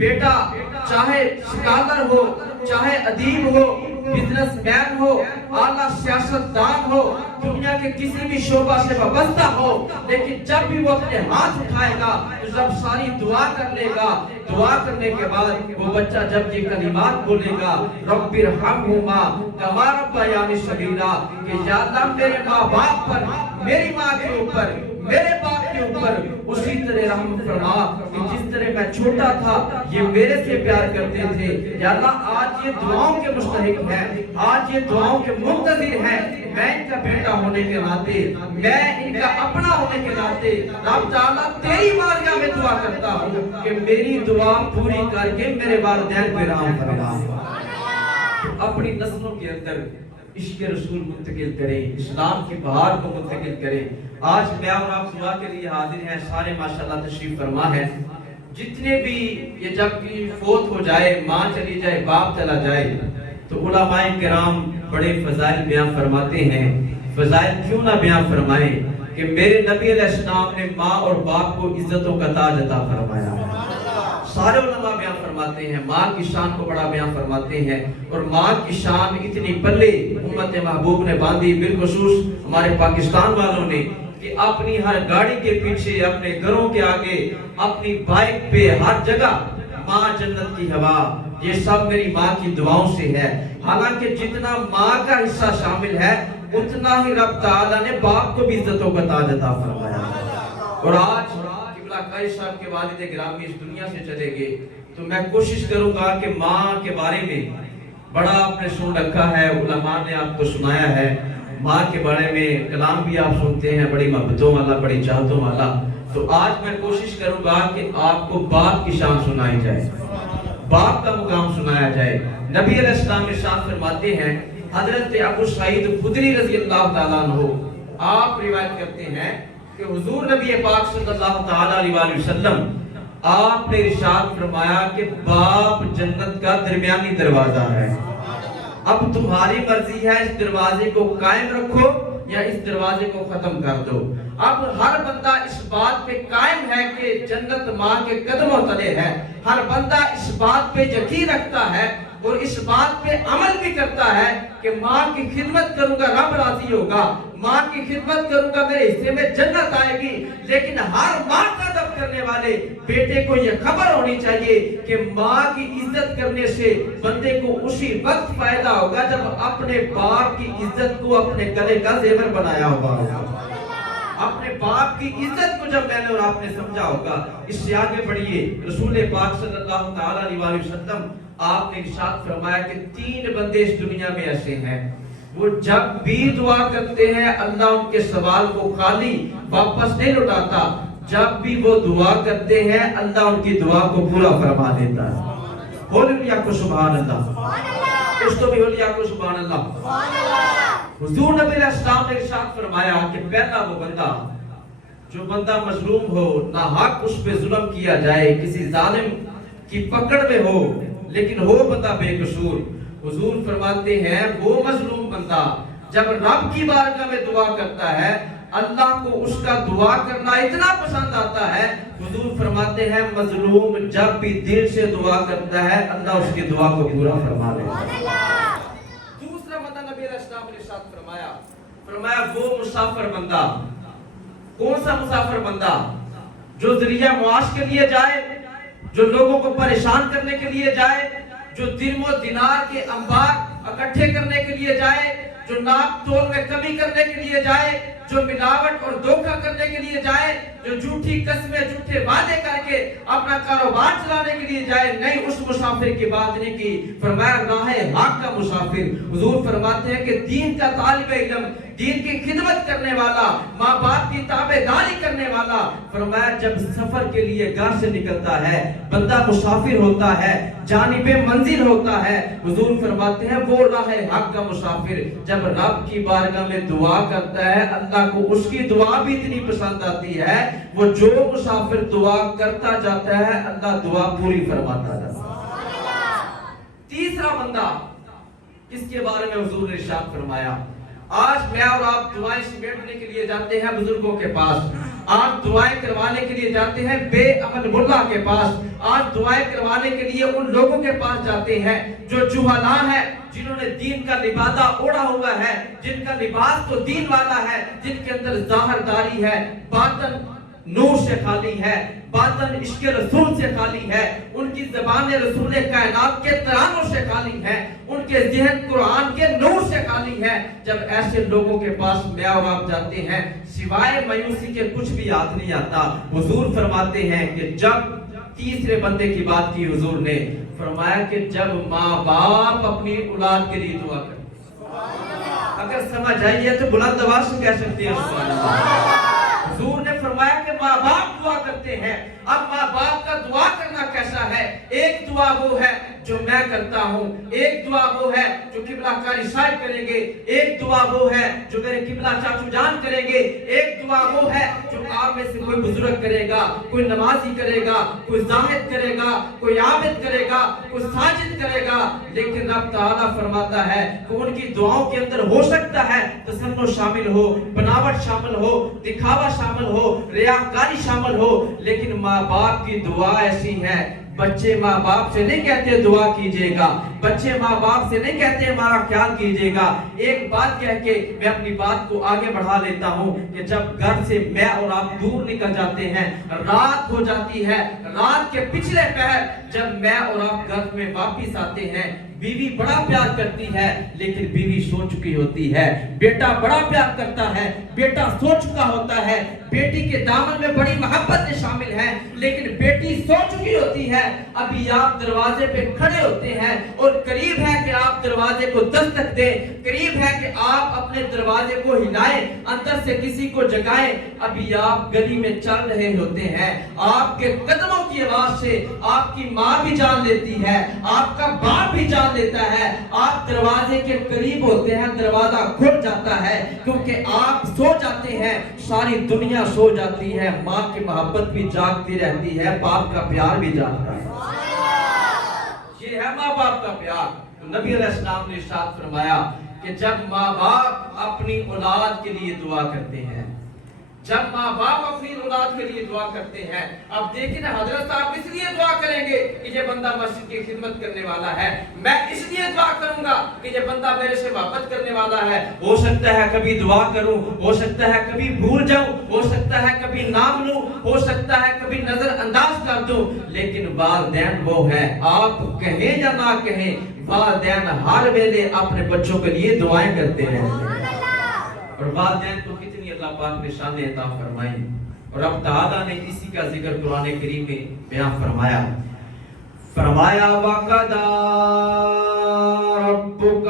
بیٹا چاہے سکالر ہو، چاہے ادیب ہو، بزنس مین ہو، اعلیٰ سیاست دان ہو، دنیا کے کسی بھی شعبہ سے وابستہ ہو، لیکن جب بھی وہ اپنے ہاتھ اٹھائے گا تو جب ساری دعا کر لے گا، دعا کرنے کے بعد وہ بچہ جب یہ کلمات بولے گا رب ارحمہما کما ربیانی صغیرا، کہ یا اللہ میرے ماں باپ پر، میری ماں کے اوپر، میرے باپ کے اوپر اسی طرح رحم فرما کہ جس طرح میں چھوٹا تھا یہ میرے سے پیار کرتے تھے۔ یا اللہ آج یہ دعاؤں کے مستحق ہیں، آج یہ دعاؤں کے منتظر ہیں، میں ان کا بیٹا ہونے کے ناطے، میں ان کا اپنا ہونے کے ناطے رب تعالیٰ تیری بارگاہ میں دعا کرتا ہوں کہ میری دعا پوری کر کے میرے والدین پہ رحم فرما۔ اپنی نسلوں کے اندر عشق رسول منتقل کریں، اسلام کی بہار کو منتقل کریں۔ آج میں اور آپ دعا کے لیے حاضر ہیں، سارے ماشاءاللہ تشریف فرما ہے۔ جتنے بھی یہ جب کہ فوت ہو جائے، ماں چلی جائے، باپ چلا جائے، تو علماء کرام بڑے فضائل بیان فرماتے ہیں۔ فضائل کیوں نہ بیان فرمائیں کہ میرے نبی علیہ السلام نے ماں اور باپ کو عزتوں کا تاج عطا فرمایا۔ سارے علماء بیان فرماتے ہیں، ماں کی شان کو بڑا بیان فرماتے ہیں، اور ماں کی شان اتنی پلے امت محبوب نے باندھی، بالخصوص ہمارے پاکستان والوں نے، کہ اپنی ہر گاڑی کے پیچھے، اپنے گھروں کے آگے، اپنی بائک پہ، ہر جگہ ماں جنت کی ہوا، یہ سب میری ماں کی دعاؤں سے ہے۔ حالانکہ جتنا ماں کا حصہ شامل ہے اتنا ہی رب تعالیٰ نے باپ کو بھی عزتوں کا تاج عطا فرمایا۔ اور آج قاری صاحب کے والد گرامی اس دنیا سے چلے گئے، تو میں کوشش کروں گا کہ ماں کے بارے میں بڑا آپ نے سن رکھا ہے، علماء نے آپ کو سنایا ہے، ماں کے بارے میں کلام بھی آپ سنتے ہیں، بڑی محبتوں والا، بڑی چاہتوں والا۔ تو آج میں کوشش کروں گا کہ آپ کو باپ کی شان سنائی جائے، باپ کا مقام سنایا جائے۔ نبی علیہ السلام ارشاد فرماتے ہیں، حضرت ابو سعید خدری رضی اللہ تعالیٰ عنہ آپ روایت کرتے ہیں کہ حضور نبی پاک صلی اللہ تعالیٰ علیہ وسلم آپ نے ارشاد فرمایا کہ باپ جنت کا درمیانی دروازہ ہے، اب تمہاری مرضی ہے اس دروازے کو قائم رکھو یا اس دروازے کو ختم کر دو۔ اب ہر بندہ اس بات پہ قائم ہے کہ جنت ماں کے قدموں تلے ہے، ہر بندہ اس بات پہ یقین رکھتا ہے اور اس بات پہ عمل بھی کرتا ہے کہ ماں کی خدمت کروں گا رب راضی ہوگا، ماں کی خدمت کروں گا میرے حصے میں جنت آئے گی۔ لیکن ہر ماں کا ادب کرنے والے بیٹے کو یہ خبر ہونی چاہیے کہ ماں کی عزت کرنے سے بندے کو اسی وقت فائدہ ہوگا جب اپنے باپ کی عزت کو اپنے گلے کا زیور بنایا ہوگا، اپنے باپ کی عزت کو جب میں نے اور آپ نے سمجھا ہوگا۔ اس سے آگے بڑھیے، رسول پاک صلی اللہ تعالیٰ علیہ وسلم آپ نے ارشاد فرمایا کہ 3 بندے اس دنیا میں ایسے ہیں، وہ جب بھی دعا کرتے ہیں اللہ ان کے سوال کو خالی واپس نہیں لوٹاتا، جب بھی وہ دعا کرتے ہیں اللہ ان کی دعا کو پورا فرما دیتا ہے۔ بولیں کو سبحان اللہ، اس تو بھی بولیں کو سبحان اللہ۔ حضور نبی علیہ السلام نے ارشاد فرمایا کہ پہلا وہ بندہ جو بندہ مظلوم ہو، ناحق اس پہ ظلم کیا جائے، کسی ظالم کی پکڑ میں ہو لیکن ہو بندہ بے قصور، حضور فرماتے ہیں وہ مظلوم بندہ جب رب کی بارگاہ میں دعا کرتا ہے اللہ کو اس کا دعا کرنا اتنا پسند آتا ہے، حضور فرماتے ہیں مظلوم جب بھی دل سے دعا کرتا ہے اللہ اس کی دعا کو پورا فرما لیتا ہے۔ دوسرا بندہ نبی علیہ السلام نے ارشاد فرمایا وہ مسافر بندہ۔ کون سا مسافر بندہ؟ جو ذریعہ معاش کے لیے جائے، جو لوگوں کو پریشان کرنے کے لیے جائے، جو درم و دینار کے انبار اکٹھے کرنے کے لیے جائے، جو ناپ تول میں کمی کرنے کے لیے جائے، جو ملاوٹ اور دھوکہ کرنے کے لیے جائے، جو جھوٹی قسمیں جھوٹے وعدے کر کے اپنا کاروبار چلانے کے لیے جائے، نہیں اس مسافر کی بات نہیں کی، فرمایا راہ حق کا مسافر۔ حضور فرماتے ہیں کہ دین کا طالب علم، دین کی خدمت کرنے والا، ماں باپ کی تابعداری کرنے والا، فرمایا جب سفر کے لیے گھر سے نکلتا ہے بندہ مسافر ہوتا ہے، جانب منزل ہوتا ہے، حضور فرماتے ہیں وہ راہ حق کا مسافر جب رب کی بارگاہ میں دعا کرتا ہے اللہ کو اس کی دعا بھی اتنی پسند آتی ہے، وہ جو مسافر دعا کرتا جاتا ہے اللہ دعا پوری فرماتا جاتا ہے۔ تیسرا بندہ اس کے بارے میں حضور نے ارشاد فرمایا آج میں اور آپ دعائیں سمیٹنے کے لیے جاتے ہیں بزرگوں کے پاس، آج دعائیں کروانے کے لیے جاتے ہیں بے عمل ملا کے پاس، آج دعائیں کروانے کے لیے ان لوگوں کے پاس جاتے ہیں جو جہلا ہیں، جنہوں نے دین کا لبادہ اوڑھا ہوا ہے، جن کا لباس تو دین والا ہے، جن کے اندر ظاہر داری ہے، باطن نور سے خالی ہے، باطن عشق رسول سے خالی ہے، ان کی زبان رسول کائنات کے ترانوں سے خالی ہے، ان کے ذہن قرآن کے نور سے خالی ہے۔ جب ایسے لوگوں کے پاس میں اور آپ جاتے ہیں، سوائے مایوسی کے کچھ بھی یاد نہیں آتا۔ حضور فرماتے ہیں کہ جب تیسرے بندے کی بات کی حضور نے فرمایا کہ جب ماں باپ اپنی اولاد کے لیے دعا کرتے، اگر سمجھ آئیے تو بلند آواز سے کہہ سکتے ہیں سبحان اللہ۔ حضور نے فرمایا کہ ماں باپ دعا کرتے ہیں۔ اب ماں باپ کا دعا کرنا کیسا ہے؟ ایک دعا وہ ہے جو میں کرتا ہوں، ایک دعا وہ ہے جو قبلہ کاری صاحب کریں گے، ایک دعا وہ ہے جو میرے قبلہ چاچو جان کریں گے، ایک دعا وہ ہے جو آپ میں سے کوئی بزرگ کرے گا، کوئی نمازی کرے گا، کوئی زاہد کرے گا، کوئی عابد کرے گا، کوئی ساجد کرے گا۔ لیکن رب تعالیٰ فرماتا ہے کہ ان کی دعاؤں کے اندر ہو سکتا ہے تسنن شامل ہو، بناوٹ شامل ہو، دکھاوا شامل ہو، ریاکاری شامل ہو، لیکن ماں باپ کی دعا ایسی ہے۔ بچے ماں باپ سے نہیں کہتے دعا کیجئے گا، بچے ماں باپ سے نہیں کہتے ہمارا خیال کیجئے گا۔ ایک بات کہہ کے میں اپنی بات کو آگے بڑھا لیتا ہوں کہ جب گھر سے میں اور آپ دور نکل جاتے ہیں، رات ہو جاتی ہے، رات کے پچھلے پہر جب میں اور آپ گھر میں واپس آتے ہیں، بیوی بڑا پیار کرتی ہے لیکن بیوی سو چکی ہوتی ہے، بیٹا بڑا پیار کرتا ہے، بیٹا سو چکا ہوتا ہے، بیٹی کے دامن میں بڑی محبت شامل ہے لیکن بیٹی سو چکی ہوتی ہے۔ ابھی آپ دروازے پہ کھڑے ہوتے ہیں اور قریب ہے کہ آپ دروازے کو دستک دیں، قریب ہے کہ آپ اپنے دروازے کو ہلائیں، اندر سے کسی کو جگائیں۔ ابھی آپ گلی میں چل رہے ہوتے ہیں، آپ کے قدموں کی آواز سے آپ کی ماں بھی جان لیتی ہے، آپ کا باپ بھی جان لیتا ہے۔ آپ دروازے کے قریب ہوتے ہیں، دروازہ کھل جاتا ہے کیونکہ آپ سو جاتے ہیں، ساری دنیا سو جاتی ہے، ماں کی محبت بھی جاگتی رہتی ہے، باپ کا پیار بھی جاگتا ہے۔ یہ ہے ماں باپ کا پیار۔ نبی علیہ السلام نے ارشاد فرمایا کہ جب ماں باپ اپنی اولاد کے لیے دعا کرتے ہیں، جب ماں باپ اپنی اولاد کے لیے دعا کرتے ہیں، اب دیکھیں نا حضرت آپ اس لیے دعا کریں گے کہ یہ بندہ مسجد کی خدمت کرنے والا ہے، میں اس لیے دعا کروں گا کہ یہ بندہ میرے سے محبت کرنے والا ہے۔ ہو سکتا ہے کبھی دعا کروں، ہو سکتا ہے کبھی بھول جاؤں، ہو سکتا ہے کبھی نام لوں، ہو سکتا ہے کبھی نظر انداز کر دوں، لیکن والدین وہ ہے، آپ کہیں یا نہ کہیں، والدین ہر ویلے اپنے بچوں کے لیے دعائیں کرتے ہیں۔ اور والدین کو کتنی اللہ پاک نے شان عطا فرمائی، اور اب تعالیٰ نے اسی کا ذکر قرآن کریم میں بیان فرمایا۔ وَقَضَىٰ رَبُّكَ